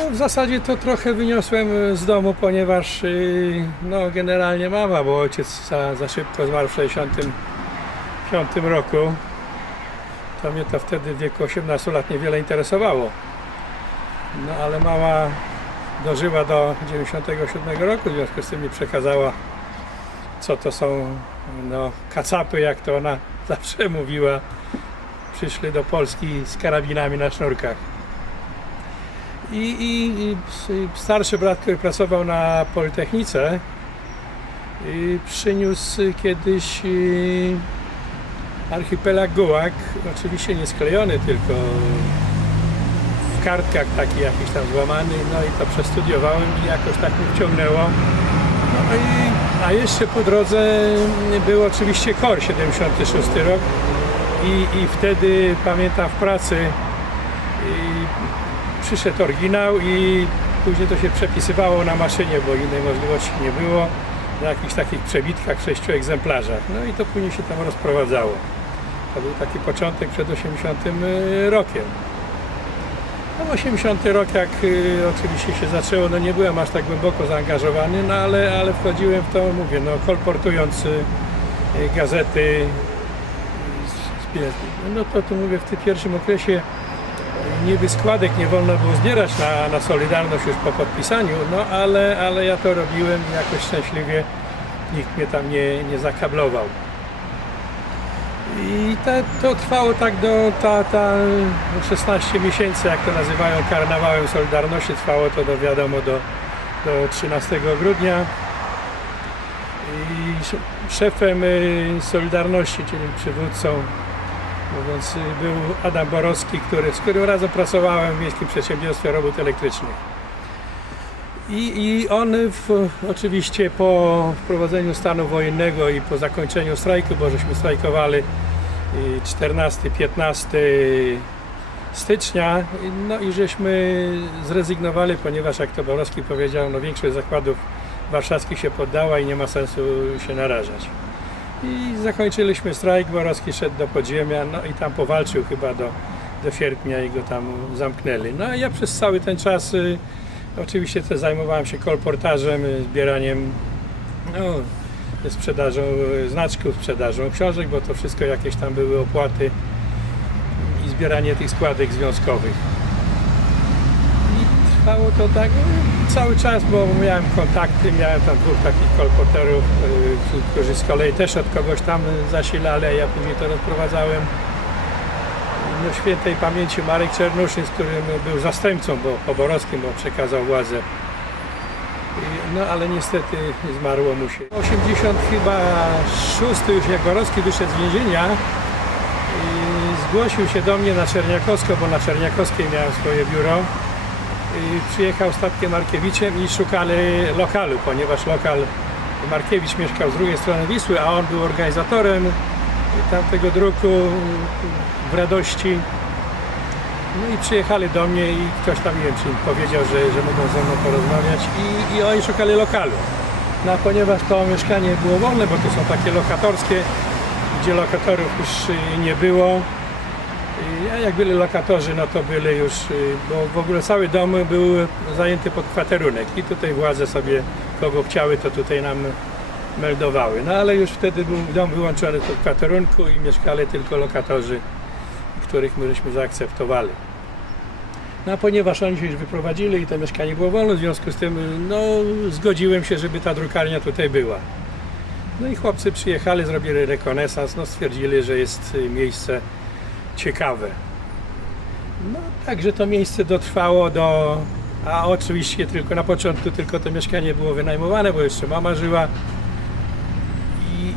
No, w zasadzie to trochę wyniosłem z domu, ponieważ y, no, generalnie mama, bo ojciec za, za szybko zmarł w 65 roku. To mnie to wtedy w wieku 18 lat niewiele interesowało. No ale mama dożyła do 97 roku, w związku z tym mi przekazała, co to są no, kacapy, jak to ona zawsze mówiła. Przyszli do Polski z karabinami na sznurkach. I, i, i starszy brat, który pracował na Politechnice, przyniósł kiedyś archipelag Gułak, oczywiście nie sklejony, tylko w kartkach taki jakiś tam złamany, no i to przestudiowałem i jakoś tak mnie wciągnęło. No i, a jeszcze po drodze był oczywiście KOR 76 rok. I, i wtedy pamiętam w pracy przyszedł oryginał i później to się przepisywało na maszynie, bo innej możliwości nie było, na jakichś takich przebitkach w sześciu egzemplarzach. No i to później się tam rozprowadzało. To był taki początek przed 80 rokiem. No 80 rok jak y, oczywiście się zaczęło, no nie byłem aż tak głęboko zaangażowany, no ale, ale wchodziłem w to, mówię, no kolportując y, y, gazety, no to tu mówię, w tym pierwszym okresie niby składek nie wolno było zbierać na, na Solidarność już po podpisaniu, no ale, ale ja to robiłem i jakoś szczęśliwie nikt mnie tam nie, nie zakablował. I ta, to trwało tak do ta, ta 16 miesięcy, jak to nazywają karnawałem Solidarności, trwało to do wiadomo do, do 13 grudnia. I sz- szefem y, Solidarności, czyli przywódcą mówiąc, y, był Adam Borowski, który, z którym razem pracowałem w Miejskim Przedsiębiorstwie Robót Elektrycznych. I, I on w, oczywiście po wprowadzeniu stanu wojennego i po zakończeniu strajku, bo żeśmy strajkowali 14-15 stycznia, no i żeśmy zrezygnowali, ponieważ jak to Borowski powiedział, no większość zakładów warszawskich się poddała i nie ma sensu się narażać. I zakończyliśmy strajk, Borowski szedł do podziemia, no i tam powalczył chyba do, do sierpnia i go tam zamknęli. No a ja przez cały ten czas y, oczywiście zajmowałem się kolportażem, y, zbieraniem no, sprzedażą y, znaczków, sprzedażą książek, bo to wszystko jakieś tam były opłaty i zbieranie tych składek związkowych. Trwało to tak no, cały czas, bo miałem kontakty, miałem tam dwóch takich kolporterów, y, którzy z kolei też od kogoś tam zasilali, a ja później to rozprowadzałem. No, świętej pamięci Marek Czernuszyn, z którym był zastępcą, bo po Borowskim, bo przekazał władzę. No ale niestety zmarło mu się. 80 chyba 6 już jak Borowski wyszedł z więzienia zgłosił się do mnie na Czerniakowską, bo na Czerniakowskiej miałem swoje biuro. Przyjechał statkiem Markiewiczem i szukali lokalu, ponieważ lokal Markiewicz mieszkał z drugiej strony Wisły, a on był organizatorem tamtego druku w radości. No i przyjechali do mnie i ktoś tam, nie wiem, czy powiedział, że, że mogą ze mną porozmawiać i, i oni szukali lokalu. No a ponieważ to mieszkanie było wolne, bo to są takie lokatorskie, gdzie lokatorów już y, nie było, a jak byli lokatorzy, no to byli już, y, bo w ogóle cały dom był zajęty pod kwaterunek i tutaj władze sobie kogo chciały, to tutaj nam meldowały. No ale już wtedy był dom wyłączony od kwaterunku i mieszkali tylko lokatorzy, których my żeśmy zaakceptowali. No a ponieważ oni się już wyprowadzili i to mieszkanie było wolne, w związku z tym no, zgodziłem się, żeby ta drukarnia tutaj była. No i chłopcy przyjechali, zrobili rekonesans, no stwierdzili, że jest y, miejsce ciekawe. No także to miejsce dotrwało do... A oczywiście tylko na początku tylko to mieszkanie było wynajmowane, bo jeszcze mama żyła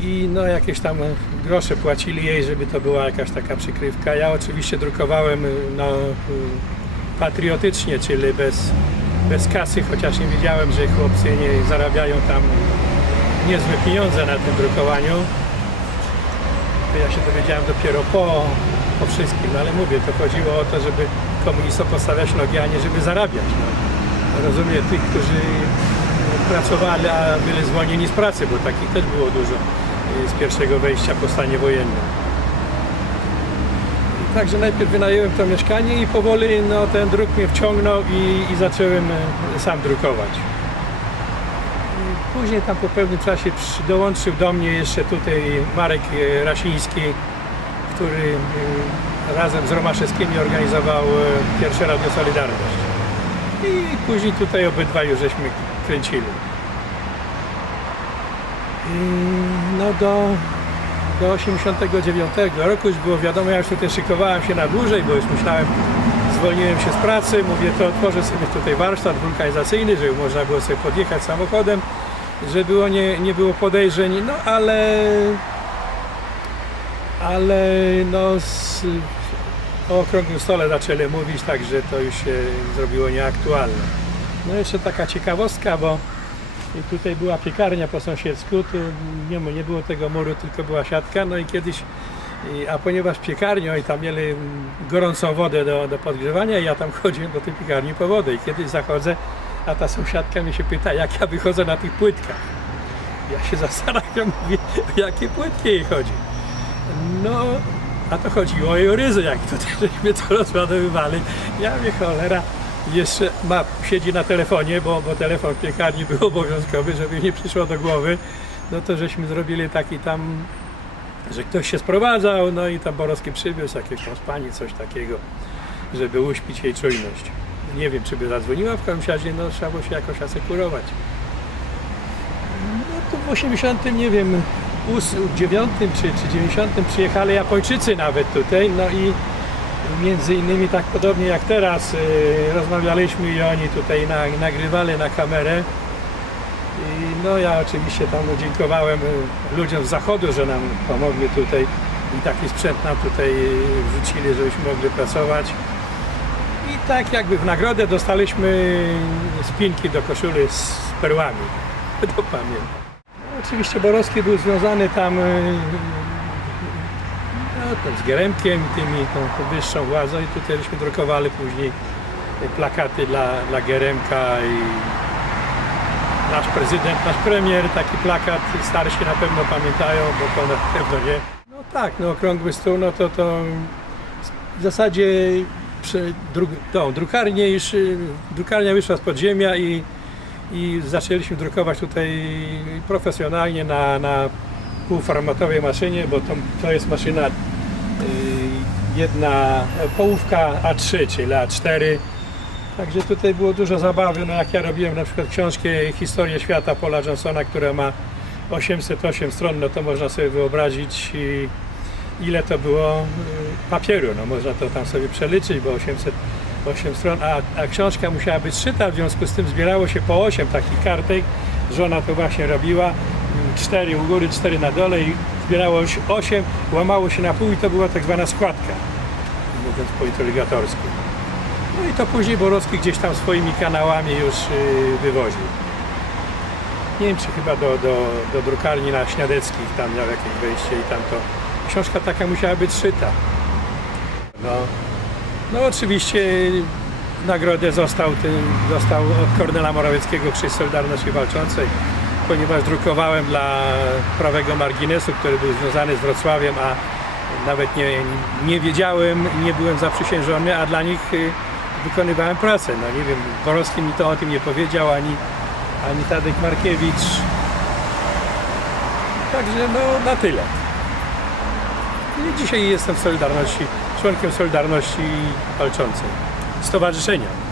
i, i no jakieś tam grosze płacili jej, żeby to była jakaś taka przykrywka. Ja oczywiście drukowałem y, no, y, patriotycznie, czyli bez, bez kasy, chociaż nie wiedziałem, że chłopcy nie zarabiają tam niezłe pieniądze na tym drukowaniu. To ja się dowiedziałem dopiero po, po wszystkim, no ale mówię, to chodziło o to, żeby komunistom postawiać nogi, a nie żeby zarabiać. No. Rozumiem tych, którzy pracowali, a byli zwolnieni z pracy, bo takich też było dużo y, z pierwszego wejścia po stanie wojennym. Także najpierw wynająłem to mieszkanie i powoli no, ten druk mnie wciągnął i, i zacząłem e, sam drukować. Później tam po pewnym czasie dołączył do mnie jeszcze tutaj Marek e, Rasiński, który e, razem z Romaszewskimi organizował e, pierwsze Radio Solidarność. I później tutaj obydwaj żeśmy kręcili. No do, do 89 roku już było wiadomo, ja już tutaj szykowałem się na dłużej, bo już myślałem, zwolniłem się z pracy, mówię, to otworzę sobie tutaj warsztat wulkanizacyjny, żeby można było sobie podjechać samochodem, żeby było nie, nie było podejrzeń, no ale ale no z, o okrągłym stole zaczęli mówić, także to już się zrobiło nieaktualne. No jeszcze taka ciekawostka, bo i tutaj była piekarnia po sąsiedzku, tu nie, nie było tego muru, tylko była siatka, no i kiedyś, a ponieważ piekarnią i tam mieli mm, gorącą wodę do, do podgrzewania, ja tam chodziłem do tej piekarni po wodę i kiedyś zachodzę, a ta sąsiadka mnie się pyta, jak ja wychodzę na tych płytkach. Ja się zastanawiam, mówię, o jakie płytki jej chodzi. No, a to chodziło o juryzę, jak tutaj żeśmy to rozładowywali. Ja mówię, cholera, jeszcze ma, siedzi na telefonie, bo, bo telefon w piekarni był obowiązkowy, żeby nie przyszło do głowy. No to żeśmy zrobili taki tam, że ktoś się sprowadzał, no i tam Borowski przywiózł jakieś tam spanie, coś takiego, żeby uśpić jej czujność. Nie wiem, czy by zadzwoniła w każdym razie, no trzeba było się jakoś asekurować. No to w 80, nie wiem, 9 czy, czy 90 przyjechali Japończycy nawet tutaj, no i między innymi tak podobnie jak teraz y, rozmawialiśmy i oni tutaj na, nagrywali na kamerę. I no ja oczywiście tam dziękowałem y, ludziom z zachodu, że nam pomogli tutaj i taki sprzęt nam tutaj y, wrzucili, żebyśmy mogli pracować. I tak jakby w nagrodę dostaliśmy spinki do koszuli z perłami. To pamiętam. Oczywiście Borowski był związany tam y, no, tam z Geremkiem, tymi, tą, tą wyższą władzą i tutaj drukowali później plakaty dla, dla Geremka i nasz prezydent, nasz premier, taki plakat, starsi na pewno pamiętają, bo to na pewno nie. No tak, no okrągły stół, no to to w zasadzie przy dru, tą drukarnię już, y, drukarnia wyszła z podziemia i, i zaczęliśmy drukować tutaj profesjonalnie na, na półformatowej maszynie, bo to, to jest maszyna y, jedna połówka A3, czyli A4. Także tutaj było dużo zabawy. No jak ja robiłem na przykład książkę Historię świata Paula Johnsona, która ma 808 stron, no to można sobie wyobrazić i ile to było y, papieru. No można to tam sobie przeliczyć, bo 808 stron, a, a książka musiała być szyta, w związku z tym zbierało się po 8 takich kartek. Żona to właśnie robiła, mm, cztery u góry, cztery na dole i zbierało się 8, łamało się na pół i to była tak zwana składka, mówiąc po inteligatorsku. No i to później Borowski gdzieś tam swoimi kanałami już y, wywoził. Nie wiem, czy chyba do, do, do drukarni na Śniadeckich tam miał jakieś wejście i tam to książka taka musiała być szyta. No, no oczywiście nagrodę został, dostał od Kornela Morawieckiego Krzyż Solidarności Walczącej, ponieważ drukowałem dla prawego marginesu, który był związany z Wrocławiem, a nawet nie, nie wiedziałem, nie byłem zaprzysiężony, a dla nich y, wykonywałem pracę. No nie wiem, Borowski mi to o tym nie powiedział, ani, ani Tadek Markiewicz. Także no na tyle. I dzisiaj jestem w Solidarności, członkiem Solidarności Walczącej, Stowarzyszenia.